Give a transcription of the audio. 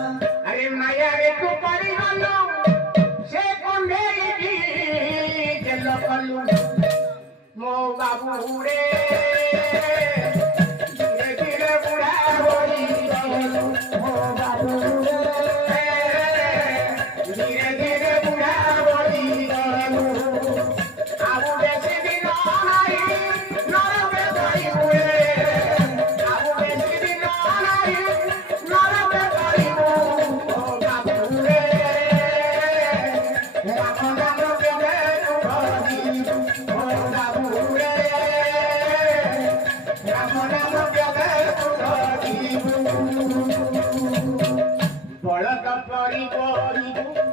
अरे माया रे तू पड़ी गलो से कंधे की जेल कलू मो बाबू रे धीरे धीरे बुढ़ा होई गलो मो बाबू रे धीरे धीरे बुढ़ा होई गलो आउ बेसी दिन नाही नरवे गई हुए आउ बेसी दिन नाही नरवे गई बड़क पड़ी